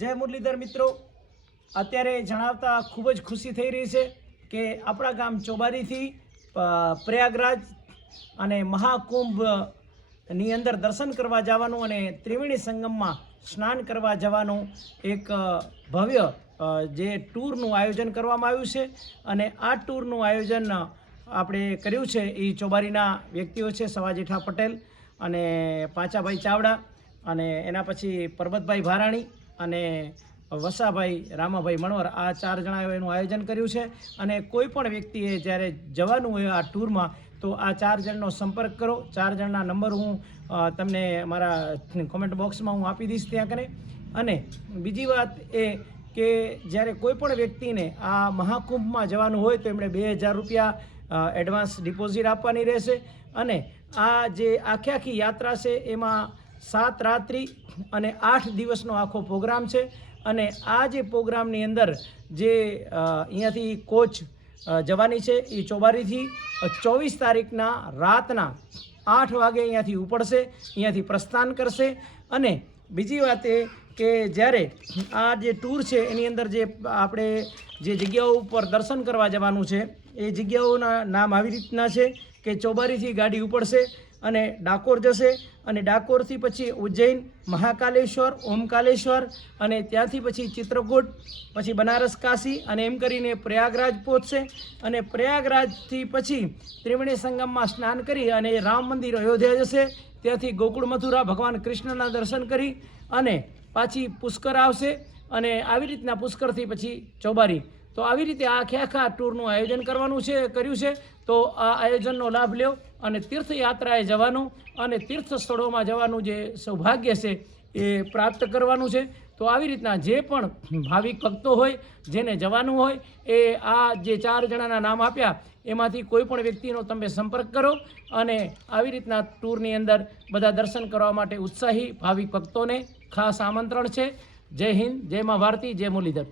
જય મુરલીધર મિત્રો, અત્યારે જણાવતા ખૂબ જ ખુશી થઈ રહી છે કે આપણા ગામ ચોબારીથી પ્રયાગરાજ અને મહાકુંભની અંદર દર્શન કરવા જવાનું અને ત્રિવેણી સંગમમાં સ્નાન કરવા જવાનું એક ભવ્ય જે ટૂરનું આયોજન કરવામાં આવ્યું છે. અને આ ટૂરનું આયોજન આપણે કર્યું છે એ ચોબારીના વ્યક્તિઓ છે, સવાજીઠા પટેલ અને પાંચાભાઈ ચાવડા અને એના પછી પરબતભાઈ ભારાણી અને વસાભાઈ રામાભાઈ મણવર, આ 4 જણાએ એનું આયોજન કર્યું છે. અને કોઈ પણ વ્યક્તિએ જ્યારે જવાનું હોય આ ટૂરમાં તો આ 4 જણનો સંપર્ક કરો. 4 જણના નંબર હું તમને મારા કોમેન્ટ બોક્સમાં હું આપી દઈશ ત્યાં કને. અને બીજી વાત એ કે જ્યારે કોઈ પણ વ્યક્તિને આ મહાકુંભમાં જવાનું હોય તો એમણે 2000 રૂપિયા એડવાન્સ ડિપોઝિટ આપવાની રહેશે. અને આ જે આખી યાત્રા છે એમાં 7 રાત્રિ અને 8 દિવસનો આખો પ્રોગ્રામ છે. અને આ જે પ્રોગ્રામની અંદર જે અહીંયાથી કોચ જવાની છે એ ચોબારીથી 24 તારીખના રાતના 8 વાગે અહીંયાથી ઉપડશે, અહીંયાથી પ્રસ્થાન કરશે. અને બીજી વાત એ કે જ્યારે આ જે ટૂર છે એની અંદર જે આપણે જે જગ્યાઓ ઉપર દર્શન કરવા જવાનું છે એ જગ્યાઓના નામ આવી રીતના છે કે ચોબારીથી ગાડી ઉપડશે અને ડાકોર જશે, અને ડાકોરથી પછી ઉજ્જૈન, મહાકાલેશ્વર, ઓમકાલેશ્વર, અને ત્યાંથી પછી ચિત્રકૂટ, પછી બનારસ, કાશી, અને એમ કરીને પ્રયાગરાજ પહોંચશે. અને પ્રયાગરાજથી પછી ત્રિવેણી સંગમમાં સ્નાન કરી અને રામ મંદિર અયોધ્યા જશે. ત્યાંથી ગોકુળ મથુરા ભગવાન કૃષ્ણના દર્શન કરી અને પાછી પુષ્કર આવશે. અને આવી રીતના પુષ્કરથી પછી ચોબારી. તો આવી રીતે આખા ટૂરનું આયોજન કર્યું છે. તો આ આયોજનનો લાભ લ્યો અને તીર્થયાત્રાએ જવાનું અને તીર્થ સ્થળોમાં જવાનું જે સૌભાગ્ય છે એ પ્રાપ્ત કરવાનું છે. તો આવી રીતના જે પણ ભાવિક ભક્તો હોય જેને જવાનું હોય એ આ જે 4 જણાના નામ આપ્યા એમાંથી કોઈ પણ વ્યક્તિનો તમે સંપર્ક કરો. અને આવી રીતના ટૂરની અંદર બધા દર્શન કરવા માટે ઉત્સાહી ભાવિક ભક્તોને ખાસ આમંત્રણ છે. જય હિન્દ, જય મા ભારતી, જય મુરલીધર.